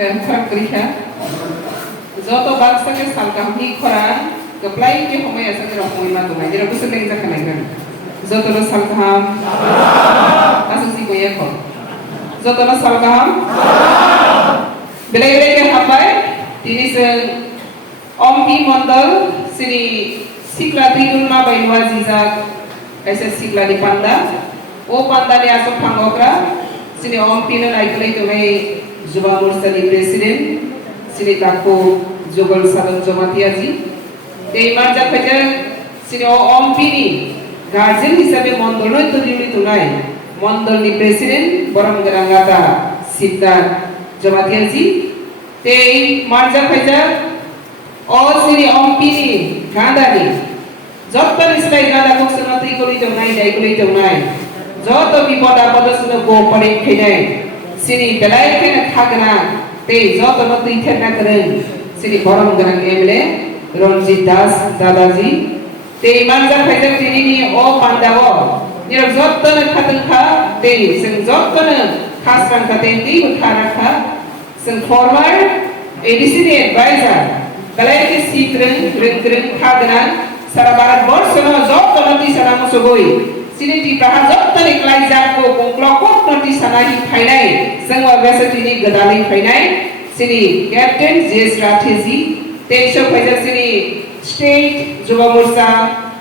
Pria, Zoto Baksake Salkam Hikora, the Play Home as a Rapoima to my dear Pussy Zakanagan. Zoto Salkam, Asiko, Zoto Salkam, Belay Habai, this is Ompi Mondal, Siri Sikla Trinuma by Waziza, I said Sikla di Panda, O Panda de Aso Pangokra, Siri Ompi and I play to my Zuba Mursali President, Siri Tako, Jogol Sadan Jomatiazi, they Marja Peter, Siri Ompini, Guardian is a Mondolo to do tonight, Mondoli President, Boram Garangata, Sita Jomatiazi, they Marja Peter. All Siri Ompini, Gandani, Zotan is like Ganda Coxonati Colito 9, Dacolito 9, Zoto Biboda Bodosuna Go Porin Kene, Siri Belaikan and Hagana, they Zoto Noti Tenakaren, Siri Boram Gran Emile, Ronzi Das, Dadazi, they Manza Petini, O Pandavo, near Zotan and Katanka, they sing Zotan, Kastan Katendi, Karaka, sing former, a decision advisor. Kalai Sitren, Rin Kadanan, Sarabarat Borsono, Zopto Notisana Musogoi, Siniti Prahazopta Niklaizako, Konkloko Notisanahi Painai, Sangwa Vesatini Gadali Painai, Sini Captain J. Strategy, Tensho Pajasini, State, Juvamursa,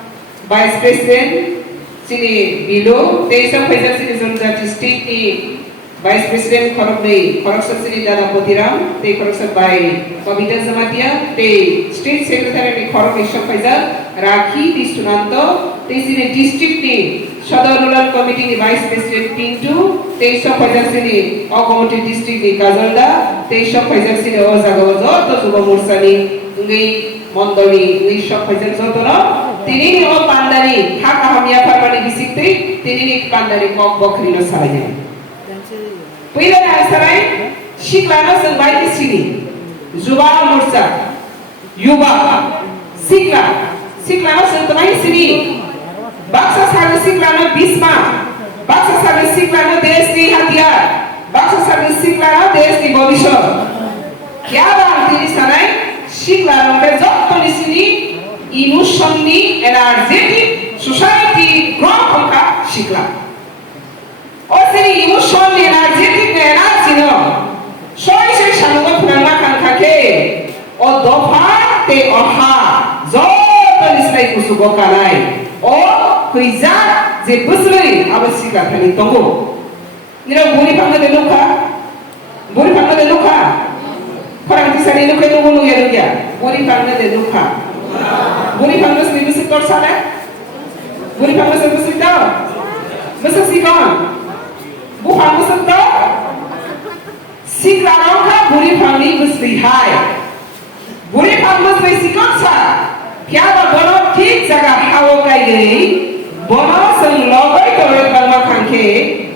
Vice President, Sini Bilo, Tensho Pajasini Zonzati State. Vice President Corruption Sini Dada Potiram, they corruption by Kavita Zamatia, they State Secretary Corruption Faisal, Rakhi, the Sunanto, they Sini District Team, Shadar Rural Committee Vice President Pintu, they shop Faisal Sini, Okomotive District Kazalda, they shop Faisal Sini Ozagazo, the Subamursani, Ngi Mondoli, we shop Faisal Zotono, Tini O Pandani, Hakahamia Parmani District, Tini Pandani Kok Bokrino Salayan. Pila na sarai Shiklano Sanbai Sini Zuba Mursa Yuba Sikla Siklano Santamai Sini Baksa Saga Siklano Bisma Baksa Saga Siklano Desni Hatiar Baksa Saga Siklano Desni Bovisho Kya bang tini sarai Shiklano Rezot Sini Emotionally energetic society grow Konka Shikla Osini emotionally energetic energy no. Shoi se shanuwa puranga kankake. O dopa te oha. Zoto nislai kusugo kanai. O kuiza je busuri abasika kani tongo. Nira buri panga de luka. Buri panga de luka. Korang tisari luka itu bulu ya luka. Buri panga de luka. Buri panga se busik torsana. Buri panga se busik tau. Busik sikon. Bukan musuh si kalau ka buri family musri hai buri family musri si konsa kya ba bono ठीक जगह हाओ kai gei bono seng logai to kalma kangke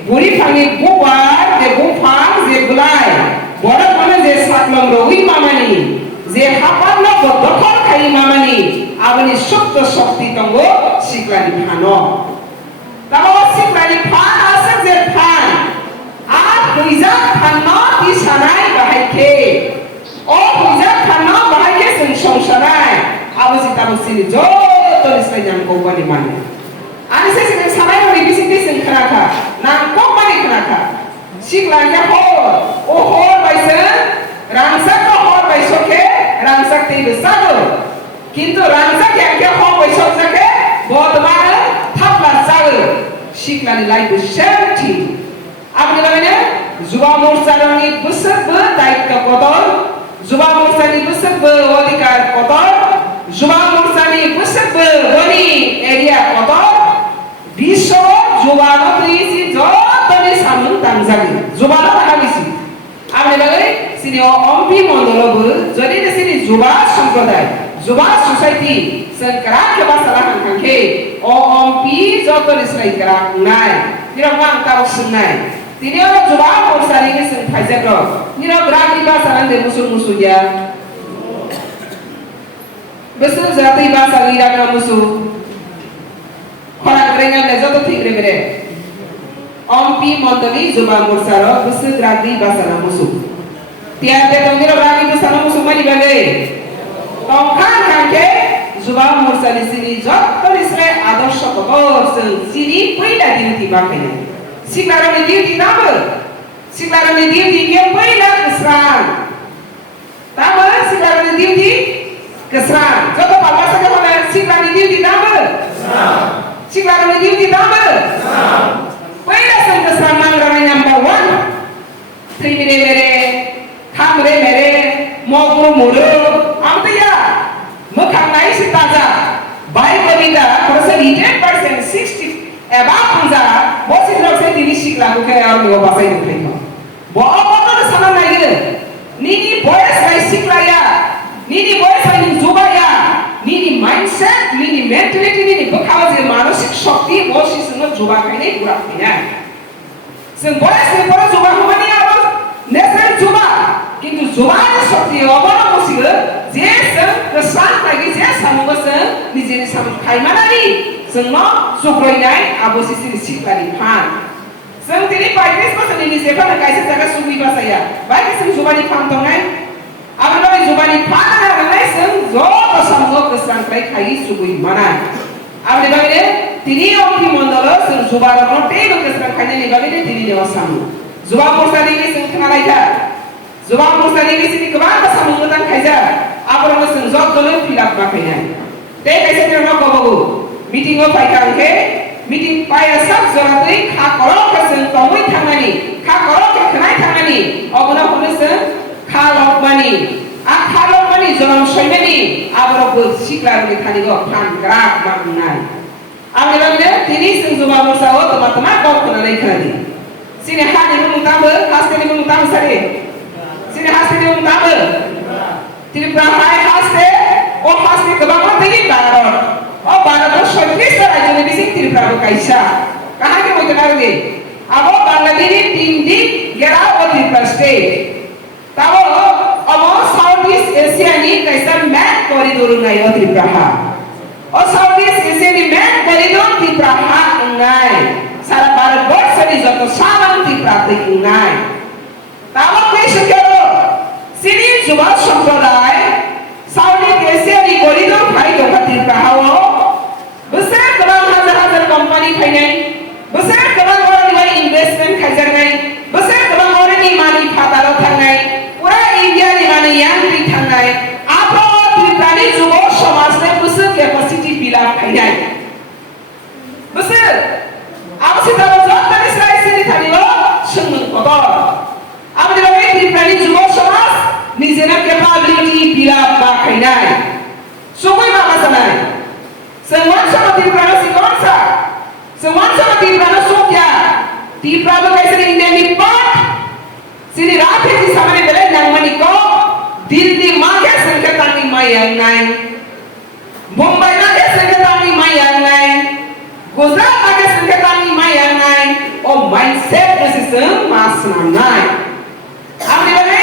buri family bubar de bufang je bulai bono bono je saklong rohi mamani je hapan lo dokor kai mamani abani shukto shakti tongo siklani phano tabo siklani phan asa je phan Huiza khana di sanai bahai ke, oh huiza khana bahai ke sensong sanai, abis itu abis ini jodoh tulis yang kau bani mana. Ani saya sanai orang bising bising kenaka, nang kau bani kenaka, siklanya hor, oh hor baisen, rangsak kau hor baisok ke, rangsak tiga besar, kintu rangsak yang ke hor baisok ke, buat mana thaplah sar, siklani lain bersenti. Apa namanya? Zuba Mursani besar berdaik kotor, Zuba Mursani besar berodikar kotor, Zuba Mursani besar beroni area kotor, Biso Zuba Notri jodoh ni samun tanzagi, Zuba Notri habisi. Apa namanya? Sini Ompi Mondolo jadi di sini Zuba Sampradaya, Zuba Society, sekarang kebasaran kangke, Ompi jodoh ni selai kerak nai, tidak mang tahu senai. Tini orang coba Mursani ini sengaja bro. Ini orang berarti bahasa lain musuh ya. Besar jatuh bahasa lira dengan musuh. Orang kerengan lezo tu tinggi bere. Ompi Mondoli coba Mursaro besar berarti bahasa musuh. Tiada tongkiro bagi tu sana musuma di bagai. Tongkan kangke Zuba Morsa di sini jod tulisre adorsho kotor sini पहिला duty bakainya. Siklaran duty nama. Siklaran duty ke पहिला keserang. Tama siklaran duty keserang. Jodoh papa saja mana siklaran duty nama. Siklaran duty nama. पहिला sang keserang mangrana number 1. Trimire mere, kamre mere, mogro moro, amtiya. Mukhangai si taja, baik berbeda, proses 100%, 60, above punca, bosi drop se dini sikla bukan orang dua bahasa itu lagi. Bawa apa tu sama lagi? Nini boys lagi sikla ya, nini boys lagi zuba ya, nini mindset, nini mentality, nini bekal je manusia shakti bosi semua zuba kini kurang punya. Semua boys zuba mana ya bos? Nesel zuba, কিন্তু জোবান শক্তি অবলম্বন যে কেসান লাগি যে সামুগো নিজের সামু খাইমানানি जोंनो जुग्रयनाय आबोसिसिनि सिखारि फान जों दिनै 35 बोसोरनि निजेफोर गायसे जागा सुबि बासाया बायदि जों जुबानि फान दंनाय आबोलाय जुबानि फान होनानै जों ज' सामुगो केसानफ्राय खायि सुबि मानाय आबे बायदि दिनै अफि मण्डल जों जुबारनो टेबो केसान खायनायनि बागै दिनै देवा सामु जुबा मोसानि जों खोनालायदा जुबा मोसानि सिनि गोबां सामु गोदान खायजा आबोलाय जों ज' गलो फिलाप बाखायनाय ते खायसे देरनो गबगु meeting of Paikangke, meeting Paya Sab Zoratri, Kakorok, Tomui Tangani, Kakorok, Kanai Tangani, Oguna Polisan, Kalok Money, a Kalok Money, Zoram Shemani, Abro Shikla Mikanigo, Pan Grak Magunai. Avila, Tinis and Zubamusa, Matama, Kanadi. Sine Hani Mutamu, Hastani Mutamu Sari, Sine Hastani Mutamu, Tilipra High Haste, or Hasti Kabama Baron. Oh, Bangladesh Shortlist aja nih bising Tripura Kaisa. Kah ke mau kenal lagi? Abo Bangladesh tinggi gerau ke Tripura State. Tahu? Abo Southeast Asia nih Kaisa main koridor ngai Tripura. Oh Southeast Asia nih main koridor Tripura ngai. Salah barat bos seni jatuh sama Tripura ngai. Tahu Kaisa kero? Sini juga Sampradaya. Southeast Asia nih koridor kai ke Tripura hawa. Besar kebangan hazar-hazar company kainan, besar kebangan orang ni investment kajar ngai, besar kebangan orang ni mani fataro thangai, pura India ni mani yang di thangai, apa Tripura juga समाज में besar capacity bila kainan, besar, apa sih tahu jauh dari Israel sini tadi lo, semua kotor, apa dia bilang Tripura juga समाज, ni zina capability bila kainan, semua apa sana? Semua sama Tripura si konsa, semua sama Tripura sokya, Tripura kaisa ni Indian part, sini rapi si sama ni bela yang maniko, Delhi maga sengketa ni mayang nai, Mumbai maga sengketa ni mayang nai, Gujarat maga sengketa ni mayang nai, oh mindset system masna nai. Apa dia ni?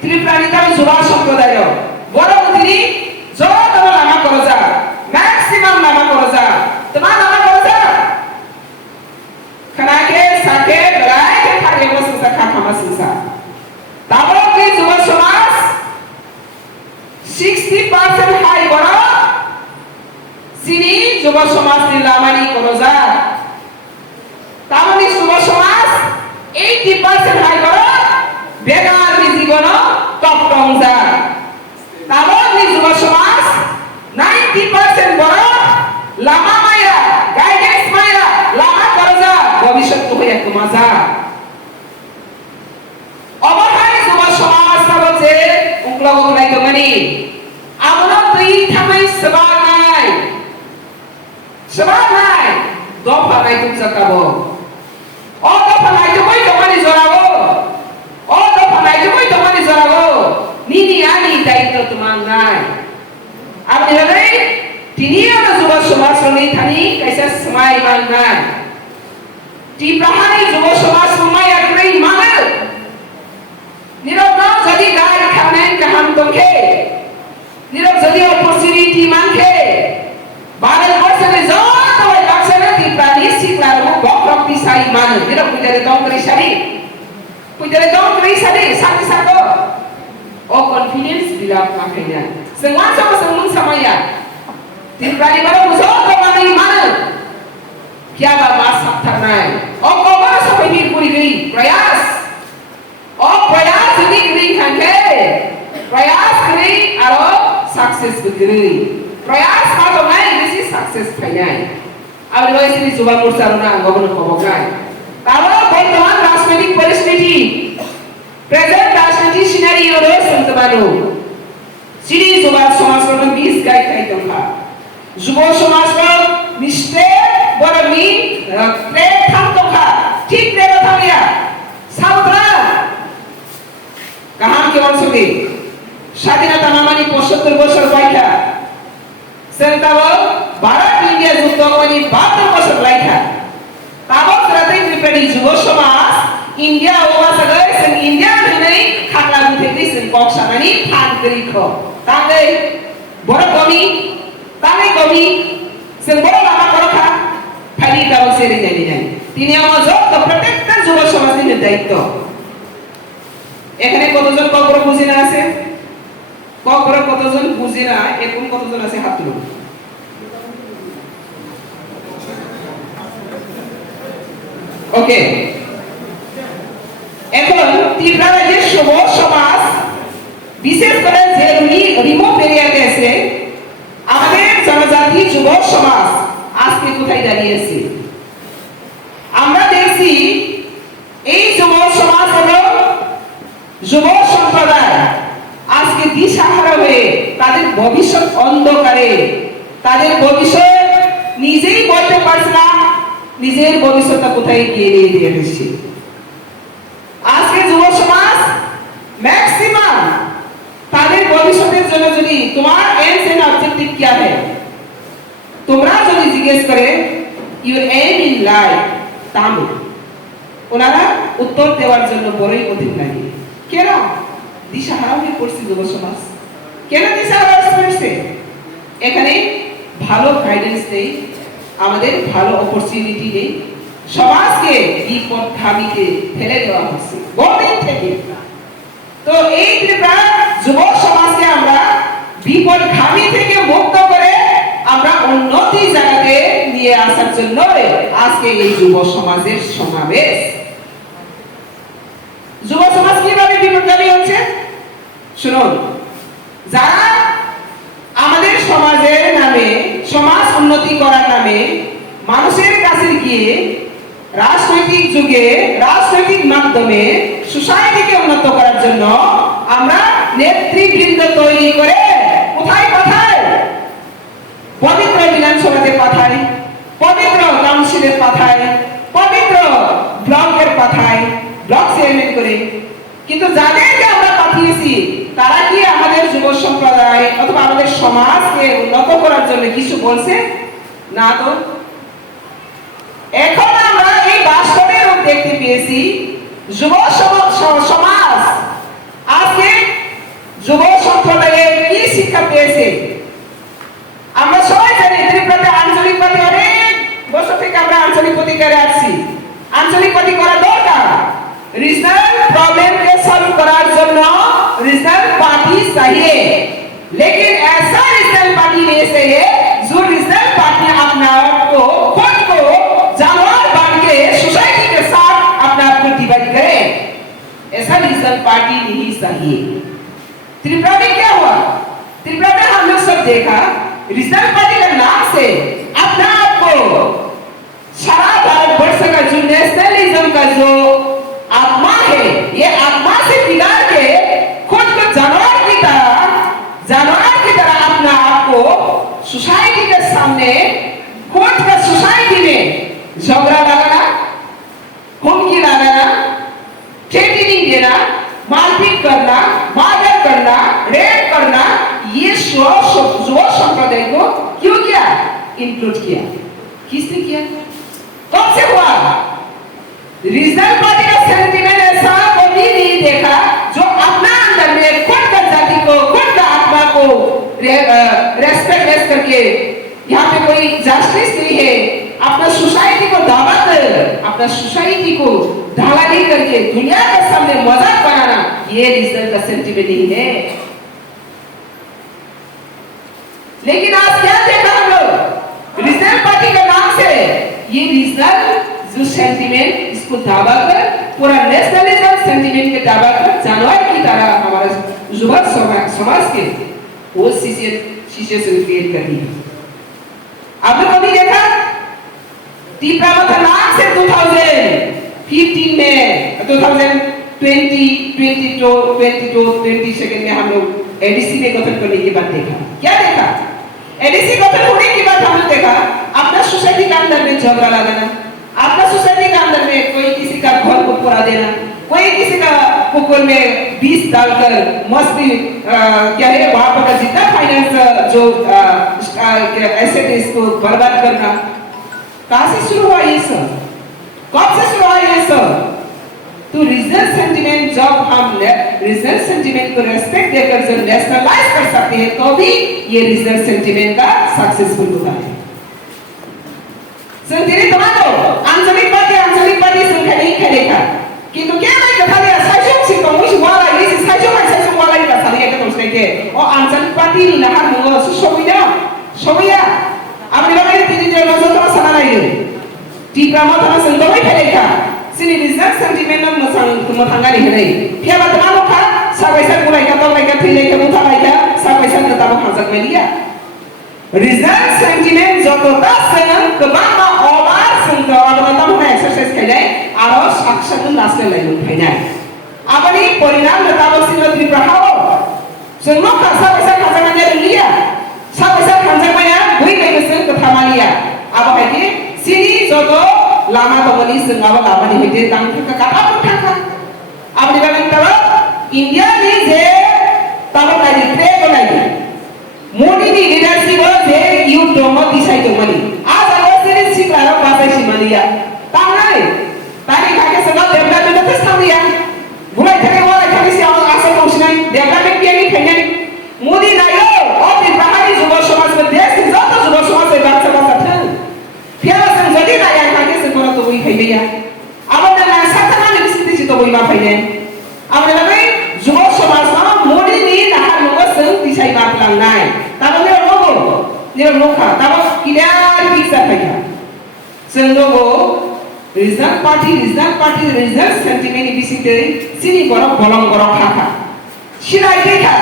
Tripura ni kami Subhash Sampradaya, borong ini, jauh terlalu lama kerja. Maximum nama korza, teman nama korza. Kenake sakit berai ke hari masuk kakak masuk sa. Tabok di Zuba Somas 60% high bora. Sini Zuba Somas di lamani korza. Tabok di Zuba Somas 80% high bora. Begar di Zigono top tongza. Tabok di Zuba Somas 90% bora lama maya guidance maya lama kerja भविष्य तो है कुमाजा अबहाय सुबह समाज साबत से उंगलों को like money आमना तो ये थमाई सबानाय दो पढ़ाई तुम सकाबो और दो पढ़ाई तो कोई तुम्हारी जोराबो और दो पढ़ाई तो कोई तुम्हारी जोराबो नीनी आनी दायित्व तुम्हांगाय अब देखो तीनी orang Zuba Somas ini tadi kaisa semai mangan. Tripura ni Zuba Somas semai agri mangal. Nirok jadi gaya kanan kaham tongke. Nirok jadi opportunity mangke. Baral person is all the way back sana Tripura ni si klaru bokrok pisai mangal. Nirok punya retong keri sari. Punya retong keri sari satu satu. silap makanya. Semua sama sama ya. Tiba-tiba baru musuh kemana mana? क्या बात सकता नहीं और कौन सा पहली पूरी गई प्रयास और प्रयास नहीं करी खाने प्रयास करी और सक्सेस करी प्रयास मातो नहीं किसी सक्सेस खाने अब लोग इसी जुबान मुर्सारुना गवर्नर को बोलना तारो वर्तमान राजनीतिक परिस्थिति प्रेजेंट राजनीतिक सिनेरियो रो संतबानो सिरी जुबान समाज को 20 गाइड खाई तुमका जुबो समाज को मिस्टेक बरमी प्लेट थाम तो खा ठीक प्लेट था लिया सावधान कहाँ के वंश में स्वाधीनता नामानी 75 বছর বাইখা সেন্টাও ভারত ইন্ডিয়া যুদ্ধ মানে 72 বছর লাইখা তাবক রাতে প্রিপেয়ারি যুব সমাজ ইন্ডিয়া ওবা সগাই সেন ইন্ডিয়া নাই খাকলা বুথে দিছেন বক্সা মানে ফান করি খ তাঙ্গে বড় কমি সেন বড় লামা করো খা খালি দাও সেরে জানি জানি তিনি আমার যত প্রত্যেকটা যুব সমাজের দায়িত্ব এখানে কতজন কবর বুঝে না আছে কবর কতজন বুঝে না এখন কতজন আছে হাত তুলুন ওকে এখন ত্রিপুরা যে যুব সমাজ বিশেষ করে যে রিমোট এরিয়াতে আছে আমাদের জনজাতি যুব সমাজ আজকে কোথায় দাঁড়িয়েছে আমরা দেখছি এই যুব সমাজ হলো যুব সম্প্রদায় আজকে দিশাহারা হয়ে তাদের ভবিষ্যৎ অন্ধকারে তাদের ভবিষ্যৎ নিজেই বলতে পারছে না নিজের ভবিষ্যৎটা কোথায় গিয়ে নিয়ে দিয়ে এসেছে আজকে যুব সমাজ ম্যাক্সিমাম তাদের ভবিষ্যতের জন্য যদি তোমার এমস এন্ড অবজেক্টিভ কি আছে তোমরা যদি জিজ্ঞেস করে ইউর এম ইন লাইফ তাহলে ওনারা উত্তর দেওয়ার জন্য বড়ই কঠিন লাগে কেন দিশাহারা হয়ে পড়ছে যুব সমাজ কেন দিশাহারা হচ্ছে এখানে ভালো গাইডেন্স নেই আমাদের ভালো অপরচুনিটি নেই সমাজকে বিপদগামীতে ফেলে দেওয়া হচ্ছে বহুদিন থেকে তো এই ত্রিপুরা যুব সমাজকে আমরা বিপদগামী থেকে মুক্ত করে আমরা উন্নতি জায়গাতে নিয়ে আসার জন্য আজকে এই যুব সমাজের সমাবেশ যুব সমাজ কিভাবে বিপদগামী হচ্ছে শুনুন যারা আমাদের সমাজের নামে সমাজ উন্নতি করার নামে মানুষের কাছে গিয়ে রাজনৈতিক যুগে রাজনৈতিক মাধ্যমে সোসাইটিকে উন্নত করার জন্য আমরা নেতৃবৃন্দ তৈরি করে কোথায় পবিত্র বিধানসভাতে পাঠাই পবিত্র কাউন্সিলের পাঠাই পবিত্র ব্লকের পাঠাই ব্লক চেয়ারম্যান করে কিন্তু যাদেরকে আমরা পাঠিয়েছি তারা কি আমাদের যুব সম্প্রদায় অথবা আমাদের সমাজকে উন্নত করার জন্য কিছু বলছে না তো এখন আমরা এই বাস্তবের রূপ দেখতে পেয়েছি যুব সমাজ আজকে যুব সম্প্রদায়ের কি শিক্ষা পেয়েছে আমরা সবাই জানি ত্রিপুরাতে আঞ্চলিক পার্টি অনেক বছর থেকে আমরা আঞ্চলিক প্রতিকারে আসছি আঞ্চলিক পার্টি করা দরকার रीजनल प्रॉब्लम के सॉल्व करार जন্য रीजनल पार्टी चाहिए लेकिन ऐसा रीजनल पार्टी नहीं चाहिए जो रीजनल पार्टी अपने आप को खुद को जानवर बन के सोसाइटी के साथ अपने आप को डिवाइड करे ऐसा रीजनल पार्टी नहीं चाहिए त्रिपुरा में क्या हुआ त्रिपुरा में हम लोग सब देखा रीजनल पार्टी का नाम से अपने आप को सारा भारतवर्ष का जो नेशनलिज्म का जो आत्मा है ये आत्मा से बिगाड़ के खुद को जानवर की तरह अपना आप को सोसाइटी के सामने खुद का सोसाइटी में झगड़ा लगाना हुमकी लगाना थ्रेटनिंग देना मारपीट करना मर्डर करना रेप करना ये युवा संप्रदाय को क्यों किया इंक्लूड किया किसने किया कब से हुआ रीजनल पार्टी का सेंटिमेंट ऐसा कभी नहीं देखा जो अपना अंदर में खुद का जाति को खुद का आत्मा को रेस्पेक्ट करके यहाँ पे कोई जस्टिस नहीं है अपना सोसाइटी को दावत अपना सोसाइटी को ढालानी करके दुनिया के सामने मजाक बनाना ये रीजनल का सेंटिमेंट नहीं है लेकिन आज क्या देखा हम लोग रीजनल पार्टी के नाम से ये रीजनल जो सेंटिमेंट इसको दावा कर पूरा नेशनलिज्म सेंटिमेंट के दावा कर जानवर की तरह हमारा युवा समाज के वो सिचुएशन क्रिएट कर दी। आपने कभी देखा तीव्रता नाम से 2015 में 20 सेकंड में हम लोग एडीसी में गठन करने के बाद देखा क्या देखा एडीसी गठन होने के बाद हमने देखा अपना सोसाइटी के अंदर में झगड़ा लगाना, अपना सोसाइटी के अंदर में कोई किसी का घर को पूरा देना, कोई किसी का कुकुर में बीज डालकर मस्ती क्या है वहां पर जितना फाइनेंस जो एसेट इसको बर्बाद करना। कहां से शुरू हुआ ये सब, कब से शुरू हुआ ये सब? तो रीजनल सेंटिमेंट जब हम रीजनल सेंटिमेंट को रेस्पेक्ट देकर जब नेशनलाइज कर सकते हैं तो भी ये रीजनल सेंटिमेंट का सक्सेसफुल होता है। संतिरी तुम्हारो आंचलिक पार्टी संख्या नहीं खेलेगा किंतु क्या मैं कथा दिया साइजों से तो मुझे वाला ये साइजों में साइजों वाला ही का सारी एक तो उसने के और आंचलिक पार्टी नहीं ना हम लोग सोविया अब लोग ये तीन जो लोग तो सना नहीं है तीसरा मत हम संतोष ही खेलेगा सिनी रीजनल सेंटिमेंट में मथांगा नहीं है क्या बात मानो था सब ऐसा बुलाई का तो लाइक थी लाइक मुथा लाइक सब ऐसा नता वो खासक में लिया रीजनल सेंटिमेंट जो तो तासन कबामा ओवर संतो अब नता हम एक्सरसाइज खेले आरो साक्षात नासले लाइक उठाइना अपनी परिणाम नता वो सिनो त्रिप्रहाओ संगो खासा ऐसा खासक में लिया सब ऐसा खासक में यार वही कहीं से कथा मालिया अब है कि सिनी जो तो लामा तो मनी संगावा लामा नहीं होते तांग का कथा उठा था अब निवारण तब इंडिया ने जे तब कहीं ट्रे को नहीं मोदी की लीडरशिप जे यू डोमो दिशाई तो मनी आज अगर सिनी सिक्लारो पासे सिमलिया तांग नहीं ताकि खाके संगा देवता में तो स्थान दिया बुलाई थे वो लेकिन इसे आशा पहुंचना देवता में क्या नहीं खेलने मोदी नहीं हो और फिर बाहरी जुबा समाज में देश के ज़्यादा जुबा समाज से बात चला सकते हैं फिर ऐसा जल्दी ना यार खाके से बोला तो वही खेल लिया अब अपने ना साथ में नहीं किसी चीज़ तो वही माफ खेले अब ने लगे जुबा समाज में मोदी नहीं ना हर लोग संग दिशाई बात लाना है तब ने लोग खा तब किधर फिक्स है संग लोगों रीजनल पार्टी रीजनल सेंटिमेंट बिसिते सिनी गरम बलम गरम खाखा शिराय देखा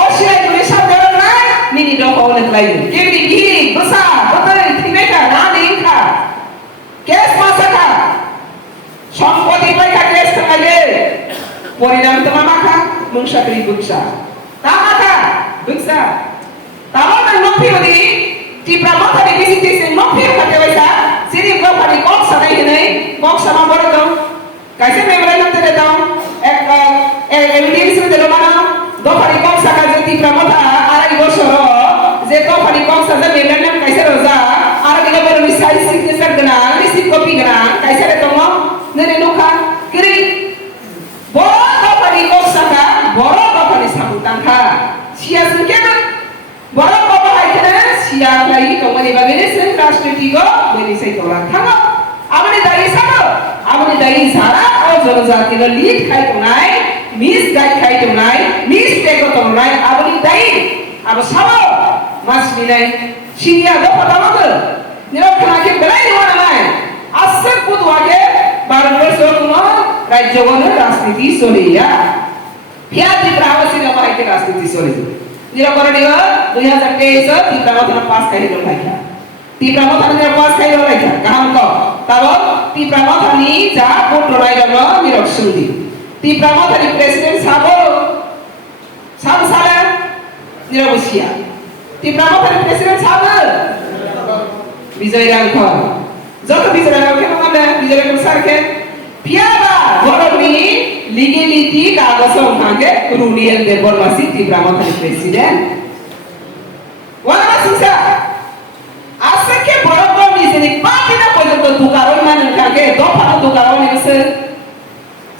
और शिराय तुले सब गरम ना निनी दो कौन लाइन केवली गिरी बसा बतरे थिमेका रानी खा केस मासा खा संपत्ति पर का केस समाजे परिणाम तो मामा खा मुंशा करी बुक्सा तामा खा बुक्सा तामा में नोफी होती टीपरा माथा ने बिसिते से नोफी होते वैसा सिरी को पानी कौन सा नहीं कौन सा मां बोले तो कैसे मैं बोले लगते रहता हूँ एक एविडेंस में देखो माना दो पानी कौन सा का जो तीसरा माथा आरा की बोशरो जे दो पानी कौन सा जब मेरे नाम कैसे रोजा आरा की नंबर मिसाइल सिग्नेचर गना रिसीव कॉपी गना कैसे रहता हूँ ने नोखा करी बोलो दो पानी कौन सा का बोलो दो पानी साबुतान का सिया सुनके ना बोलो बाबा है क्या सिया लगी तो मनी बगैर से राष्ट्रपति को मेरी से तो रखा ना अपने दाई सारो अपने दाई सारा और जनजाति का लीड खाई तो नाई मिस गाइड खाई तो नाई मिस टेको तो नाई अपने दाई अब सारो मास मिलाई सिया दो पता मगर निरो खाना के बेलाई हुआ ना है असर कुछ वाके बारह वर्ष और तुम राज्य वाले राष्ट्रपति सोलिया क्या दिप्रावसी ने बाहर के राष्ट्रपति सोलिया निरो करोड़ी हो 2023 दिप्रावसी पास कहीं लोग खाया तीव्रता ने पास खाई हो रहा है कहाँ तो तब तीव्रता ने जा कोट रोलाई रहा निरक्षण दी तीव्रता ने प्रेसिडेंट साब साला निरवसिया तीव्रता ने प्रेसिडेंट साब विजय राघव जो तो विजय राघव के मामले विजय राघव सर के पियाबा गवर्नमेंट लीगलिटी कागजों मांगे रूनियल देवरमासी तीव्रता ने प्रेसिडेंट वाला सुसा आसके बरोबर मिसनी पार्टी ना पजतो दुकारों में नकाके दो फानो दुकारों में से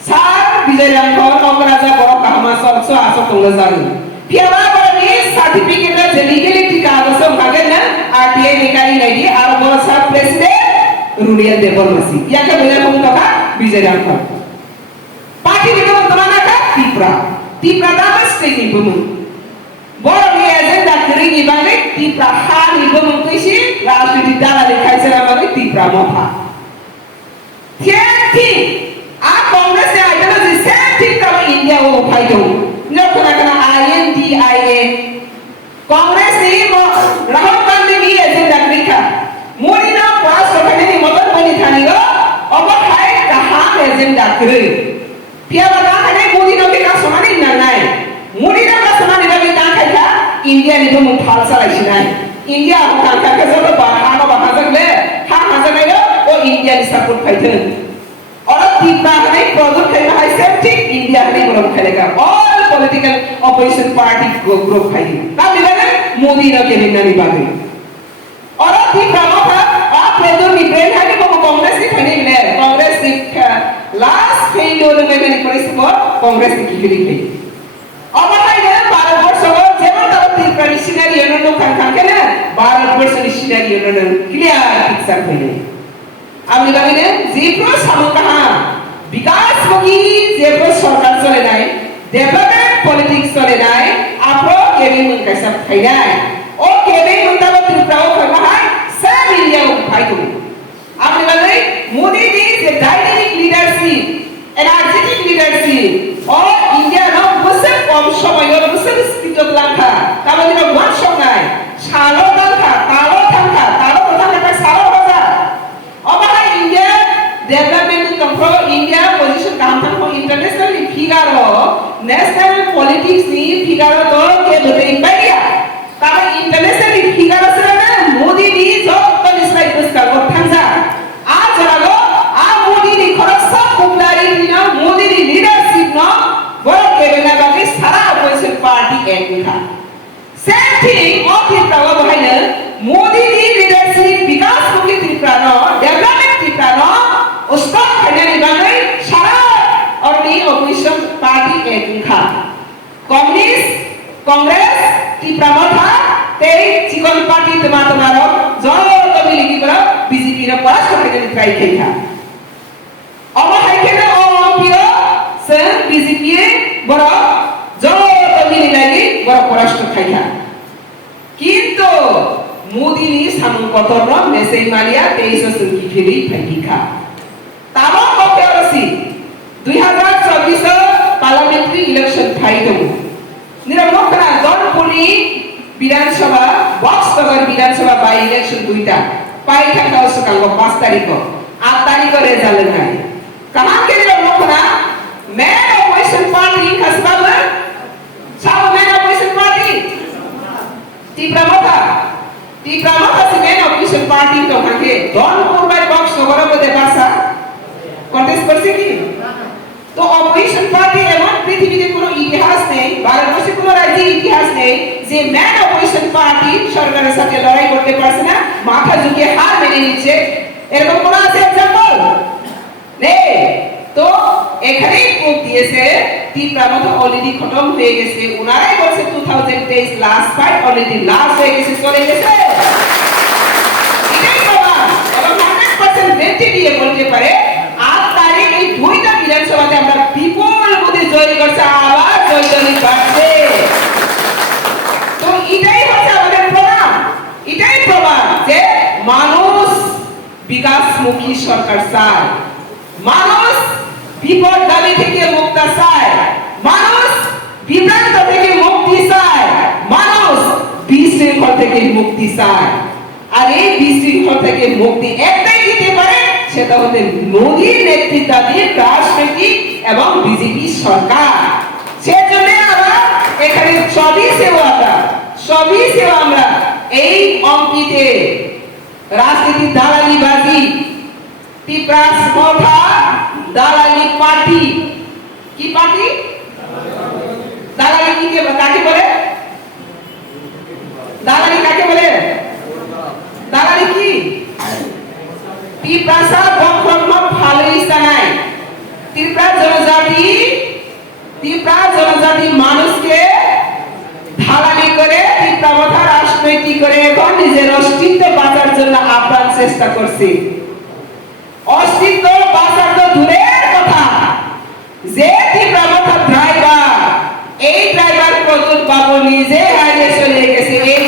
सार विजय राघव नौकराजा बरो कहमा सो आसो तंगजानी फिरवा बरनी सर्टिफिकेट ना लीगलिटी कागजों मांगे ना आरटीआई निकाली नहीं दी आर बरो सार प्रेसिडेंट रूनियल देवरमासी या के बोले हम तो का विजय राघव पार्टी के तो तमाना का तीव्रा दामस टेकिंग बुमु बरो ये agenda geringi balik Tipra hari bermukisi Rasulullah dalali kaisar balik Tipra moha. Tiap-tiap Congress ni ada lagi setiap kali India upai tu. Nak kena INDIA. Congress ni Rahul Gandhi ni agenda mereka. Modi nak pass orang ni motor bani thani go. Awak hai kaham agenda kiri. Tiada orang ni Modi nak kita semani nanai. Modi nak kita semani tapi tak kaya. India ni tu muthal salah sinai. India bukan kaya sebab bahasa bahasa le. Hak bahasa le. Oh India ni support kaya. Orang Tipra ni produk kaya hai safety. India ni produk kaya. All political opposition party group kaya. Tapi mana Modi nak kena ni bagi. Orang Tipra mana? Produk ni brand hari bawa Congress ni kaya ni. Congress ni last failure dengan ni polisi buat Congress ni kiri kiri. Orang lain ni Bharat Borsa যেমন তারা traditional union থাকে না Bharat traditional union clear picture হয়ে আপনি জানেন যে পুরো সমকাহা বিকাশমুখী যে পুরো সরকার চলে নাই ডেভেলপমেন্ট পলিটিক্স চলে নাই আপরো কেবিন মুনকাইসা খাই নাই ও কেবিন মুনতাবা ত্রিপুরাও খাইবা হয় সব ইন্ডিয়াও খাইতো আপনি জানেন মোদি জি যে ডাইনামিক লিডারশিপ এনার্জেটিক লিডারশিপ ও ইন্ডিয়া না বসে কম সময় বসে speed langka kalau tidak buat songai salo langka kalau tangka kalau tangka salo baca apa India development control India position kampung ko international figaro national politics ni figaro to ke betul baik kalau international figaro sana Modi ni job to Israel puskar ko thangsa aaj rago Modi ni khorak sab popularity na Modi ni leadership na bora kebela bagi sara opposition party ek tha same thing of Tripura bahaya Modi ni leadership vikas mukhi Tripura no development Tripura no usko khane ni bangai sara aur ni opposition party ek tha Congress Tripura ma tha tei chikon party tomaro joto miligi kora BJP ra paras khane ni try khai tha aba haikena piro se BJP bora joto mili lagi bora paras khai tha কিন্তু মোদি নি সামঙ্কতর message মারিয়া 23 সঙ্গী ফিরি ফাইকা তামো কপে রসি 2024 parliamentary election ফাইদো নিরমকরা Jaunpuri বিধানসভা বক্সনগর বিধানসভা by election দুইটা পাইকা cow সকাল 5 তারিখ 8 তারিখ রেজাল্ট নাই কাহান কে নিরমকরা ম্যান অপোজিশন পার্টি খাসবাব সাব main opposition party Tipra mata si main opposition party to hake don purbai box nogara bode basa contest korche ki to opposition party emon prithibite kono itihas nei bharatboshe kono rajye itihas nei je main opposition party সরকারের সাথে লড়াই করতে পারছে না মাথা ঝুঁকিয়ে হার মেনে নিচ্ছে এরকম কোন আছে एग्जांपल নেই তো এখানেই প্রুফ দিয়েছে Tripura মতো অলরেডি খতম হয়ে গেছে উনারাই বলছে 2023 লাস্ট ফাইট অলরেডি লাস্ট হয়ে গেছে চলে গেছে এটাই প্রমাণ এবং 100% গ্যারান্টি দিয়ে বলতে পারে 8 তারিখ এই দুইটা বিধানসভাতে আমরা বিপুল ভোটে জয় করছে আবার জয়জনী বাড়ছে তো এটাই হচ্ছে আমাদের প্রমাণ এটাই প্রমাণ যে মানুষ বিকাশমুখী সরকার চায় মানুষ বিপদ দাবি থেকে মুক্ত চায় মানুষ বিভ্রান্ত থেকে মুক্তি চায় মানুষ বিশৃঙ্খল থেকে মুক্তি চায় আর এই বিশৃঙ্খল থেকে মুক্তি একটাই দিতে পারে সেটা হচ্ছে মোদির নেতৃত্বাধীন রাজনৈতিক এবং বিজেপি সরকার সেজন্য আমরা এখানে সবই সেবা আমরা এই অঙ্কিতে রাজনীতি দালালিবাজি Tripura Smotha দালালি পার্টি কি পার্টি দালালি কি কাকে বলে দালালি কাকে বলে দালালি কি Tripura সা বক্রম ভালোই জানাই Tripura জনজাতি মানুষকে ধালালি করে Tripura মাথা রাজনৈতিক করে এখন নিজের অস্তিত্ব বাঁচার জন্য আপ্রাণ চেষ্টা করছে অস্তিত্ব বাঁচার তো দূরের কথা যে Tripura মাথা ড্রাইভার এই ড্রাইভার প্রচুর বাবু নিজে হারিয়ে চলে গেছে এই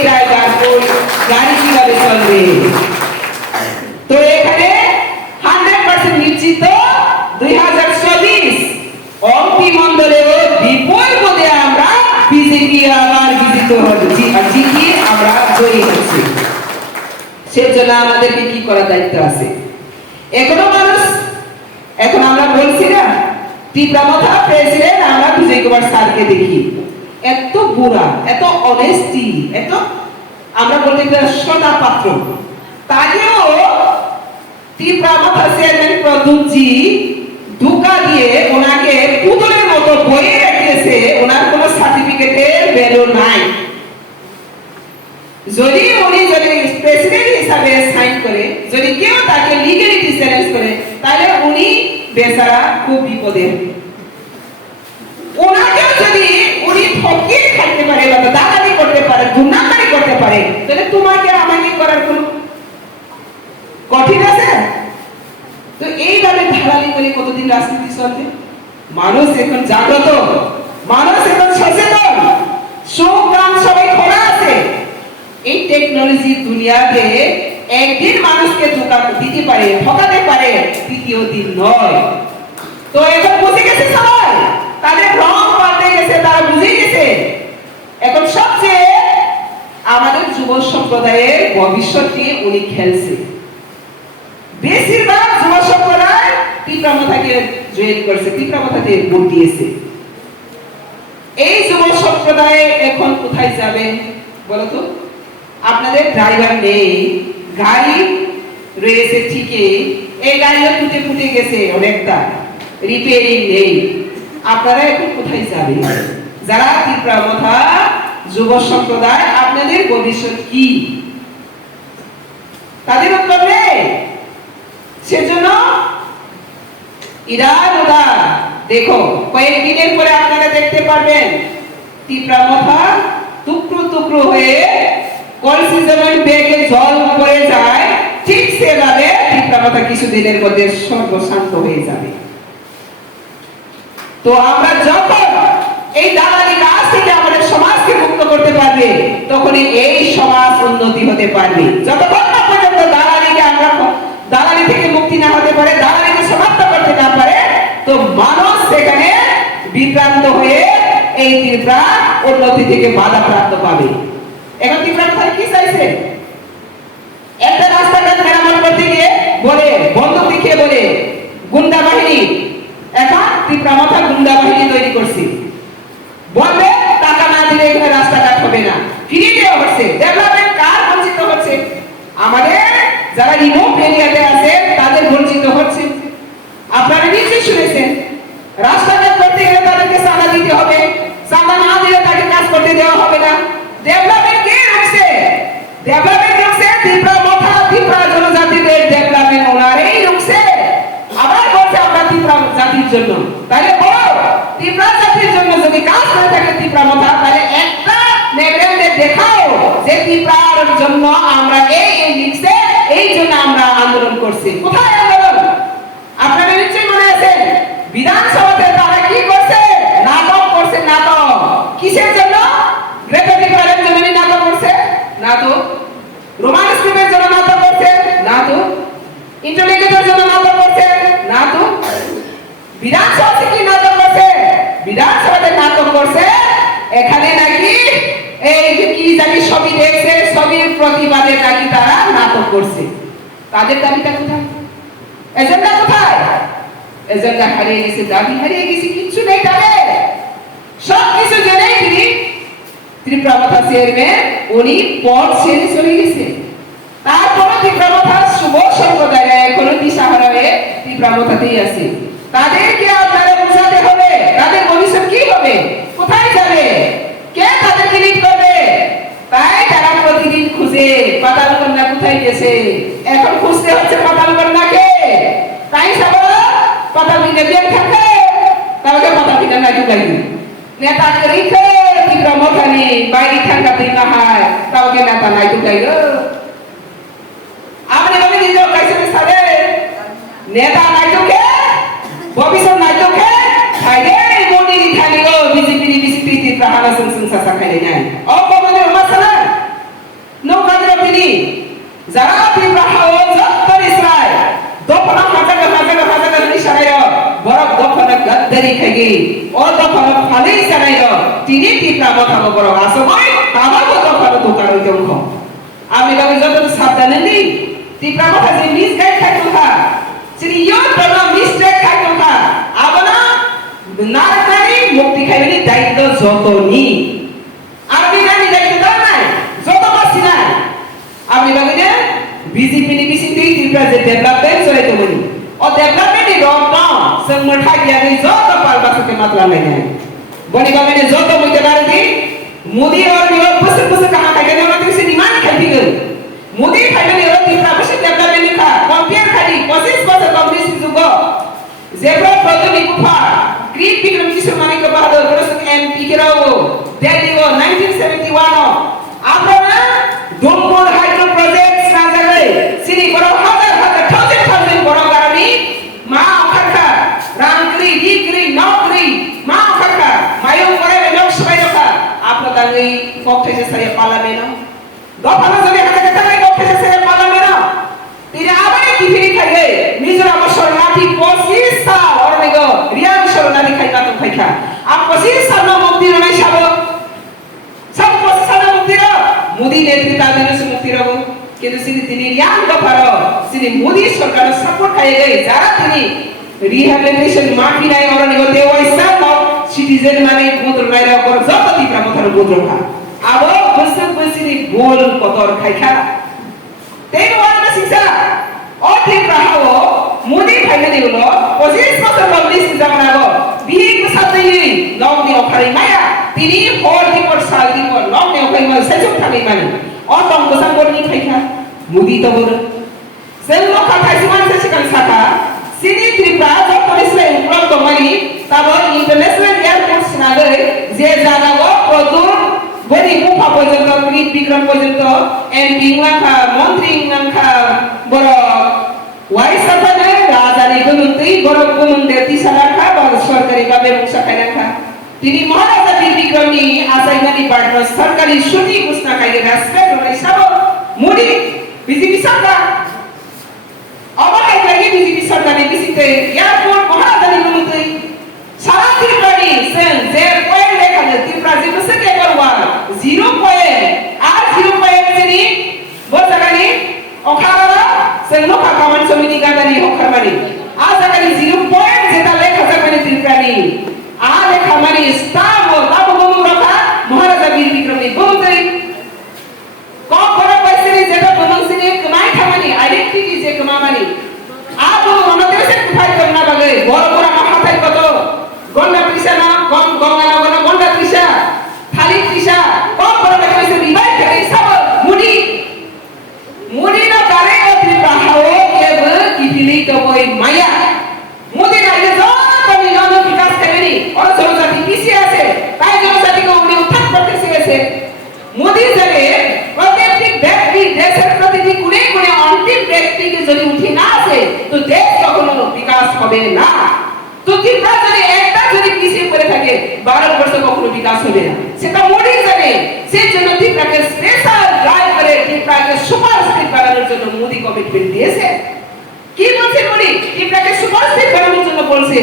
জিতিয়ে আবার বিজিত হচ্ছি আর জিতিয়ে আমরা জয়ী হচ্ছি। সেজন্য আমাদেরকে কি করার দায়িত্ব আছে। এখন আমরা বলছি না তীব্রমথা প্রেসিডেন্ট আমরা বিজয় কুমার স্যারকে দেখি এত বুড়া, এত অনেস্টি, এত আমরা বলতে সদা পাত্র, তাকেও তীব্রমথা চেয়ারম্যান প্রদ্যুৎজি ধোঁকা দিয়ে ওনাকে পুতুলের মতো বইয়ে রেখেছে। ওনার কোনো সার্টিফিকেটের ভ্যালু নাই। যদি উনি প্রেসিডেন্ট হিসাবে সাইন করে, যদি কেউ তাকে লিগ্যালিটি চ্যালেঞ্জ করে, তাহলে উনি বেচারা খুব বিপদে। ওনাকে যদি উনি ঠকিয়ে খাইতে পারে বা দালালি করতে পারে, দুর্নাকারি করতে পারে, তাহলে তোমাকে আমাকে করার কোনো কঠিন আছে? তো এইভাবে দালালি করে কতদিন রাজনীতি চলবে? মানুষ এখন জাগ্রত, মানুষ এখন সচেতন, সুকান সবাই খোলা আছে। এই টেকনোলজি দুনিয়াতে একদিন মানুষকে ধোঁকা দিতে পারে, ঠকাতে পারে, তৃতীয় দিন নয়। তো এখন বুঝে গেছে সবাই, তাদের রং পাল্টে গেছে, তারা বুঝে গেছে। এখন সবচেয়ে আমাদের যুব সম্প্রদায়ের ভবিষ্যৎ নিয়ে উনি খেলছে। বেশিরভাগ যুব সম্প্রদায় তীব্রমথাকে জয়েন করছে, তীব্রমথাকে ভোট দিয়েছে। এই যুব সম্প্রদায় এখন কোথায় যাবে বলতো? আপনাদের ড্রাইভার নেই, গাড়ি রয়েছে ঠিকই, এই গাড়িও টুটে ফুটে গেছে, অনেকটা রিপেয়ারিং নেই। আপনারা এখন কোথায় যাবেন? যারা তীব্রমথা যুব সম্প্রদায়, আপনাদের ভবিষ্যৎ কি? তাদের উত্তর নেই। সেজন্য ইরাদা দেখো, কয়েকদিনের পরে আপনারা দেখতে পারবেন তীব্রমথা টুকরো টুকরো হয়ে কলসি যেমন বেগে জল পড়ে যায়, ঠিক সেভাবে তীব্রমথা কিছুদিনের মধ্যে সর্বশান্ত হয়ে যাবে। তো আমরা যখন এই দালালি কাজ থেকে আমাদের সমাজকে মুক্ত করতে পারবে, তখনই এই সমাজ উন্নতি হতে পারবে। যতক্ষণ না পর্যন্ত দালালি থেকে মুক্তি না হতে পারে, দালালিকে সমাপ্ত করতে না পারে, তো মানুষ সেখানে বিভ্রান্ত হয়ে এই তীব্র উন্নতি থেকে বাধা প্রাপ্ত পাবে। এখন তীব্রমথা কি চাইছে? একটা রাস্তাঘাট মেরামত করতে গিয়ে বলে, বন্দুক দেখিয়ে বলে গুন্ডা বাহিনী। এখন তীব্রমথা গুন্ডা বাহিনী তৈরি করছে, বলবে টাকা না দিলে এখানে রাস্তাঘাট হবে না। ফিরিয়ে দেওয়া হচ্ছে। ডেভেলপমেন্ট কার বঞ্চিত হচ্ছে? আমাদের যারা রিমোট এরিয়াতে আছে তাদের বঞ্চিত হচ্ছে। আপনারা নিশ্চয়ই শুনেছেন, রাস্তাঘাট করতে গেলে তাদেরকে চাঁদা দিতে হবে, চাঁদা না দিলে তাকে কাজ করতে দেওয়া হবে না। ডেভেলপমেন্ট কে রয়েছে? ডেভেলপমেন্ট রয়েছে তীব্রমথা, তীব্র জনজাতিদের ডেভেলপমেন্ট ওনারই রয়েছে। আবার বলছে আমরা তীব্র জাতির জন্য। তাহলে বলো, তীব্র জাতির জন্য যদি কাজ করে থাকে তীব্রমথা, তাহলে একটা নেগরেন্ডে দেখাও যে তীব্রর জন্য আমরা এই লিখছে, এই জন্য আমরা আন্দোলন করছি। কোথায় আন্দোলন? আপনারা নিশ্চয়ই মনে আছে, বিধানসভাতে তারা কি করছে? নাটক করছে। নাটক কিসের জন্য? গ্রেফিটি করার জন্য নাটক করছে না তো? রোমান স্ক্রিপ্টের জন্য নাটক করছে না তো? ইন্টারলিগেটের জন্য নাটক করছে না তো? বিধানসভাতে কি নাটক করছে? বিধানসভাতে নাটক করছে এখানে নাকি এই যে কি জানি ছবি দেখছে, ছবির প্রতিবাদে নাকি তারা নাটক করছে। তাদের দাবিটা কোথায়? এজেন্ডা কোথায়? এজেন্ডা হারিয়ে গেছে, দাবি হারিয়ে গেছে, কিচ্ছু নেই তাদের। সব কিছু জেনেই তিনি তীব্রমথা চেয়ারম্যান, উনি পদ ছেড়ে চলে গেছে। তারপর তীব্রমথা যুব সম্প্রদায় এখনো দিশাহারা হয়ে তীব্রমথাতেই আছে। তাদেরকে আপনারা বোঝাতে হবে তাদের ভবিষ্যৎ কি হবে, কোথায় যাবে, কে তাদেরকে লিড করবে। তাই তারা প্রতিদিন খুঁজে পাতাল কন্যা কোথায় গেছে, এখন খুঁজতে হচ্ছে পাতাল কন্যাকে। তাই সব পাতাল কন্যা দিয়ে থাকে, তাহলে পাতাল কন্যা নাই ঢুকাইনি নেতাকে রেখে তীব্রমথা নেই বাইরে ঠান্ডাতে না হয়, তাহলে নেতা নাই ঢুকাইল। আপনি ভাবে দিতে কাইছে সারে নেতা নাই ঢুকে, ভবিষ্যৎ নাই ঢুকে, খাইলে মোদি খাইল বিজেপি তীব্রহানা সংসার খাইলে নাই অপমানের মাসালা নৌকাদের তিনি যারা তীব্রহাও যত ইসরায়েল দফনা হাজার হাজার হাজার নিশায় বরফ দফনা गद्दारी खाइगे और तो फले सनाई रो तिनी टिप्रा बथाबो बरो आसबाय ताबाबो तो फलो दोकारो जंखो आमनि बागै जतो साबधान नहीं टिप्रा बथा जे मिस गाइड खाइतोखा सिरि यो बनो मिस्टेक खाइतोखा आबना नारकारि मुक्ति खाइबेनि दायित्व जतोनि आमनि नानि दायित्व दानाय जतो बासिना आमनि बागैने बीजेपी नि बिसिंति टिप्रा जे डेभलपमेन्ट सरायतोमोन और डेभलपमेंट नि रंग जों मोठा गियानि जतो पालबासो के मतला लायने बनि बागैने जतो मइते बारदि मोदी और नियो बस कहां खाइगोन ना तिसे निमान खाइगोन मोदी खाइगोन यो टिप्रा बस डेभलपमेंट खा कंपेयर खाली 25 बছর कम्युनिस्ट जुग जेब्रा प्रदमी कुफा ग्रीन विक्रम किशोर मानिक बहादुर बरस एमपी के राव दिल्ली वो 1971 आपना दोनपुर हाइड्रो प्रोजेक्ट्स ना जगह सिरी बरो हजार थाउजेंड बरो गारनी मा अखरखा रांगरी रीगरी नौकरी मा अखरखा मायो करे लोक सबाय रखा आपना तांगई कॉकटे से सरे पार्लियामेंट दफाना जने हाते तांगई कॉकटे से सरे पार्लियामेंट तिने आबारे किफिरी खाइगे मिजोराम शरणार्थी 25 साल और नेगो रियान शरणार्थी खाइता तो खाइखा आप 25 साल नो मुक्ति रनाय साबो सब 25 साल मुक्ति र मोदी नेतृत्वाधीन से मुक्ति रबो কিন্তু তিনি রিয়ান দফার তিনি মোদি সরকার সাপোর্ট খাইগে যারা তিনি রিহ্যাবিলিটেশন মাফি নাই और निगो ते वैसा सिटीजन माने मुद्र নাই র पर যত টিপ্রা মথার মুদ্র খা আবো বসে বসিনি গোল কতর খাইখা तेन वाला सिसा और टिप्रा हावो मोदी खाइगे दिगलो 25 বছর কমিউনিস্ট জামানাগো বিহিক সাতই লংনি অখারি মায়া তিনি হর দিপর সাল দিপর লংনি অখারি মায়া সেজক থাকি মানে অতম গোসাঙ্গনি খাইখা मोदी तो बोल सेलो खाथाइस मानसे सिगां साखा सिनि टिप्रा जतनिसे उमराव दमानि ताबो इंटरनेशनल एयारपोर्ट सिनागै जे जागागो प्रदूर बनि मुफा पर्यन्त ग्रीन विक्रम पर्यन्त एमपी लाखा मन्त्री लाखा बर वाइसाफाने राजानि गनुतै बर गुमुंदे तिसालाखा बर सरकारी भाबे मुसा खायनाखा तिनि महाराजा वीर विक्रमनि आसाइनानि पार्टनर सरकारी सुनि घोषणा खाइगे रेस्पेक्ट होनाय साबो मोदी बीजेपी सरकार अबाय लागि बीजेपी सरकारनि बिसिते एयारपोर्ट महाराजानि गनुतै सारा टिप्रानि जों जे पॉइंट लेखानो टिप्रा जेबो सेके करवा 0 पॉइंट आर 0 पॉइंट जेनि बजागानि अखारा जों लखा कामान समिति गादानि अखारमानि आ जागानि 0 पॉइंट जेता लेखा जागानि टिप्रानि आ लेखा मानि स्टाफ ताबो बमु रखा महाराजा वीर विक्रमनि बमदै कम बड़ा पैसे नि जेता बमंसिनि कमाय खामानि आइडेंटिटी जे कमामानि आ बमु मनते से फाइट करना बागै बड़ हाथाय कत गंडा पिसा ना कम गंगा ना गंडा पिसा थाली पिसा कम बड़ा पैसे रिवाइव करे सब मुडी ना करे टिप्रा हाओ केबो किफिली तो बोय माया मोदी ना ये जो कमी ना विकास करेनी और जनजाति पिछे আছে তাই जनजातिকে উনি উত্থান করতে চেয়েছে মোদি জানে প্রত্যেক ব্যক্তি দেশের প্রতিটি কোণে কোণে অন্তিম ব্যক্তিকে যদি উঠে না আসে তো দেশ কখনো বিকাশ হবে না তো টিপ্রা যদি একটা যদি পিছিয়ে পড়ে থাকে ভারতবর্ষ কখনো বিকাশ হবে না সেটা মোদি জানে সেজন্য টিপ্রাকে স্পেশাল ড্রাইভ করে টিপ্রাকে সুপার স্টেট বানানোর জন্য মোদি কমিটমেন্ট দিয়েছে কি বলছে মোদি টিপ্রাকে সুপার স্টেট বানানোর জন্য বলছে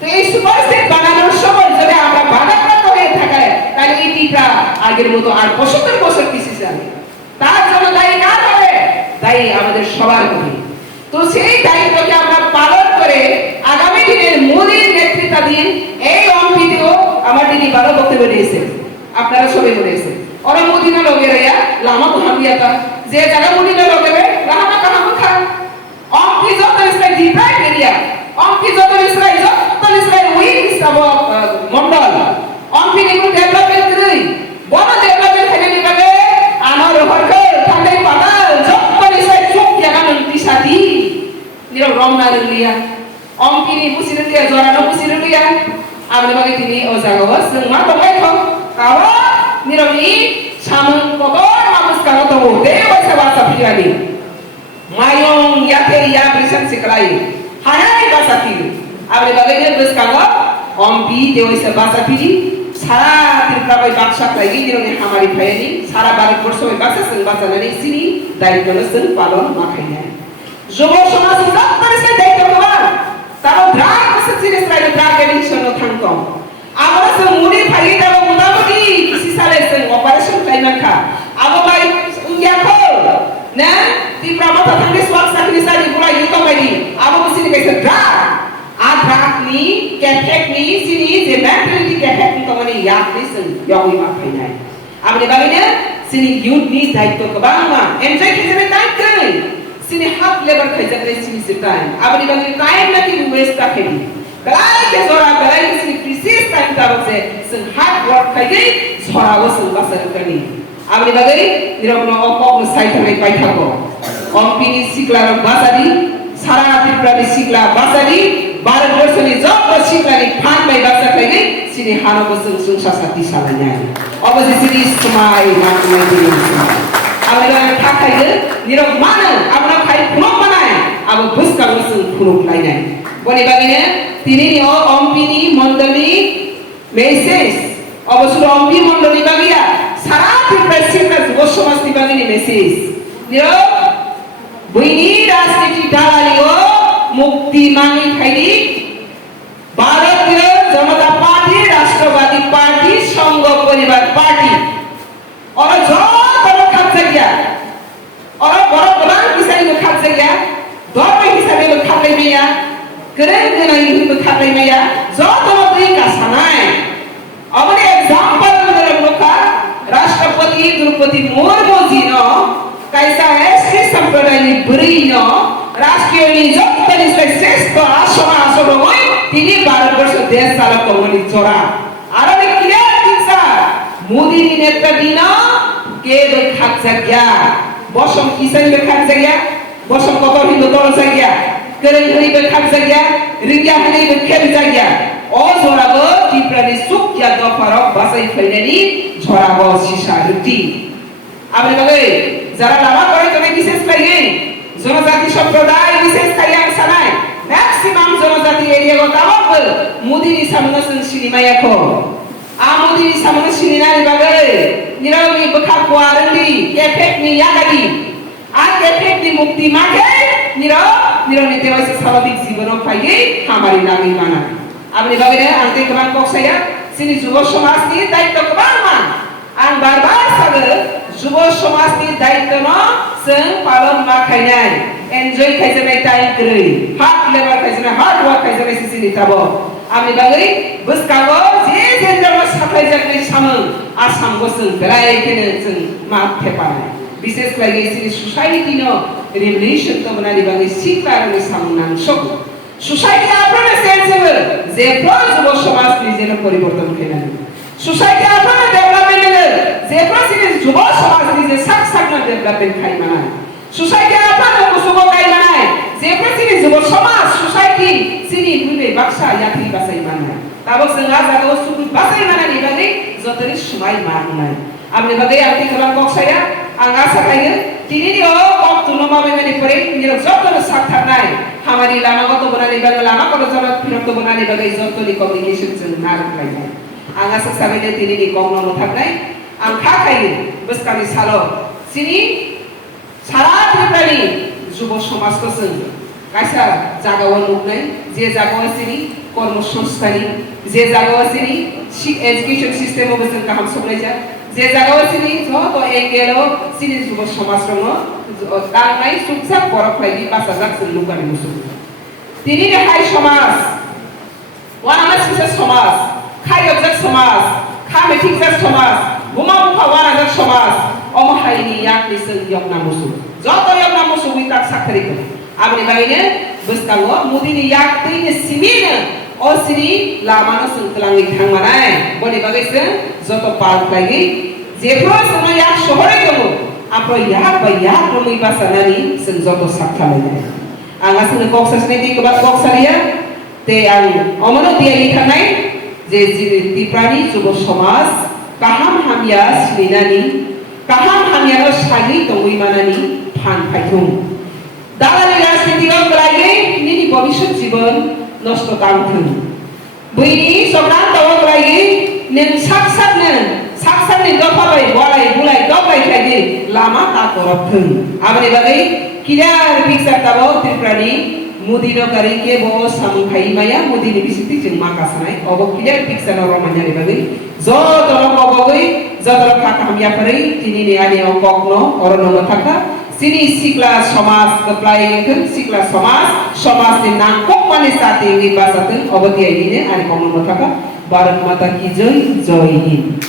তো এই সুপার স্টেট বানানোর সময় যদি আমরা বাধাপ্রাপ্ত হয়ে থাকায় তাহলে এই টিপ্রা আগের মতো আর 75 বছর পিছিয়ে যাবে তার জন্য দায়ী কার হবে দায়ী আমাদের সবার হবে তো সেই দায়িত্বকে আমরা পালন করে আগামী দিনের মোদির নেতৃত্বাধীন এই অম্পিতেও আমার দিদি ভালো বক্তব্য দিয়েছেন আপনারা সবাই বলেছেন और मोदी ना लोगे रे या लामा को हम दिया था जे जगह मोदी ना लोगे रे लामा कहां को खा ऑन की जो तो इसका दीपा एरिया ऑन की जो तो इसका वही सब मंडल ऑन की निकल डेवलपमेंट करी बड़ा डेवलपमेंट खाने के बारे आनर हरके ठंडे पाता जो तो इसका चुप जगह नंती साथी निरो रंग ना लिया ऑन की नि मुसिर लिया जोरा न मुसिर लिया आपने बागे तिनी ओ जगह बस मा तो मैं खो कावा निरवी सामन कोtor mamus karo to dewa sebasa pilani mayong yate ya present siklai hanai basa pili abre bagainya bes karo ompi dewa sebasa pili sara tirka bai baksa lagi nironi hamari phayani sara bari borso bai baksa sing basa nani sini daitto sing palon makhainya jobo samaj udak parise daitto kabar Tabo drag masuk sini selain drag addiction no tangkong. Amo semudi pagi tabo muda budi kisi sale seng operation klainan ka. Amo bay ungyako. Na di pramata tangis wak sakini sari mulai yuto bagi. Amo sini kaisa drag. Drag ni, kefek ni sini je mentality kefek ni kamani yak ni seng yawi mak kainai. Amo ni bagainya sini youth ni daito kabang enjoy kizane time kai. Sini hak lebar kerja dari sini setan. Abang ni time nanti waste tak kini. Kalau ke zora, kalau sini krisis time tahu se, sen hard work kerja, zora was sen basar kini. Abang ni orang opok side terlebih baik aku. Kompini siklar basari, sarang tipra siklar basari, barat berseni job bersiklar ni pan baik basar kini. Sini hana berseng sungsasa di salahnya. Abang sini semai macam itu. Abang tak kaya, nirok mana? Abang kaya punok mana? Abang bus kalau seng punok lainnya. Boleh bagainya, tini ni ompini mondali message. Abang sudah ompi mondali bagia. Sarap impresifkan bos di bagini message. Nirok, begini rasanya dalali mukti mangi kaya Bharatiya Janata Party, Rashtrabadi Party, Sangha Paribar Party. Orang jauh saja. Orang orang bisa itu kat saja. Dua bisa itu kat lagi ya. Keren itu kat lagi ya. Jauh beri kasanai. Abang example menurut mereka, Rashtrapati Draupadi Murmu ji no, kaisa SC sampradaya ni beri no, Rashtriya ni jauh tadi sukses to asoma asoma ini Bharat Bersama Desh salah komuni cora. Ada ni clear bisa. Modi ni netra dina. Ke berkat saja, bosom kisah berkat saja, bosom kotor hindu tol saja, keren hari berkat saja, ringgah hari berkat saja. Oh zorago kiprani suk ya dofarok basai fainani zorago sisa ruti. Abang bagai, zara lama kau itu ni bisnes lagi, zona jati sampradaya bisnes kaya sanai, maximum zona jati area kau tahu mudi ni samuna sini maya kau. Amudi di sama sini nari bagai, nirau ni bekat kuarandi, efek ni yagadi, efek ni mukti makai, nirau ni tewas salabik zibono pagi, hamari nami mana. Abang bagai ni angte keman kok saya, sini jubo somas ni daito keman, ang barbar saga, jubo somas ni daito no, seng palon makai nai, enjoy kaizamai time kiri, hard labor kaizamai, hard work kaizamai sini tabo. Abang bagai, bus kago, jenderal sakai jagai sama, asam goseng, berai kena seng maaf kepai. Bisnes lagi sini society no, relation tu benar dibangun sikar ni samunan sok. Society apa na sensible, zepro jubo somas ni jeno poriborton kena. Society apa na development ni, zepro sini jubo somas ni je sak na development kai mana. Society apa na kusubo kai mana, zepro sini jubo somas society sini dulu baksa yati basai mana. Tabok sengaja kalau suku bahasa mana ni bagi, zotori semai mana. Abang bagi arti kalau kok saya, angasa kaya, kini dia kok tu nama memang diperi, ni zotori sakit nai. Hamari lama kau tu benar ni bagi lama kau tu zaman pilot tu benar ni bagi zotori communication senar kaya. Angasa sampai ni tini ni kau nama tak nai, angka kaya, bus kali salo. Sini, salah diperi, jubo somas kosen. Kaisa jagawan look nai, je jagawan sini. কর্মসংস্থানী যে জায়গা আছে নি education system অবস্থা কাম সবলেজা যে জায়গা আছে নি যত এঙ্গেল সিনি যুব সমাজরম দাঙ্গাই সুকসা বরফাইলি বাসাজাক লুকানি মুসু তিনি হাই সমাজ ওয়ানামাস কিসা সমাজ খাই অবজাক সমাজ খামে ঠিকজাক সমাজ বুমা বুফা ওয়ানাজাক সমাজ অমহাইনি ইয়াক নিসেন ইয়কনা মুসু যত ইয়কনা মুসু উইতাক সাকরি করে আপনি বাইনে বস্তাও মুদিনি ইয়াক তৈনে সিমিনা Oh sini lama no sengkelang ikang mana? Boleh bagai se, zoto park lagi. Jepro sama yak shohore kamu, apa yak bayak rumai bahasa nani sen zoto sakta lagi. Angga sen kok sesne di kebat kok saria, te ang omono dia ikang nai, je diprani jubo somas, kaham hamya sinani, kaham hamya no shagi tongui manani pan paitung. Dalali rasniti kau lagi, nini bhabishot jibon. Nosto kangkung. Begini seorang tahu lagi, nen saksak nen dopai bulai lagi lama tak korupsi. Apa ni bagi? Kita pikir tahu triprani Mudino kari ke bo sampai maya mudini bisiti jeng makasnai obo kider piksa noro manyari bagi zo tolo koboi zo tolo kaka hamya kari tini ni ani okokno orono mataka sini sikla somas keplai kan sikla somas ni nangkok manis sate wi basatun obo tiai ini ani komo mataka Bharat Mata ki joy hind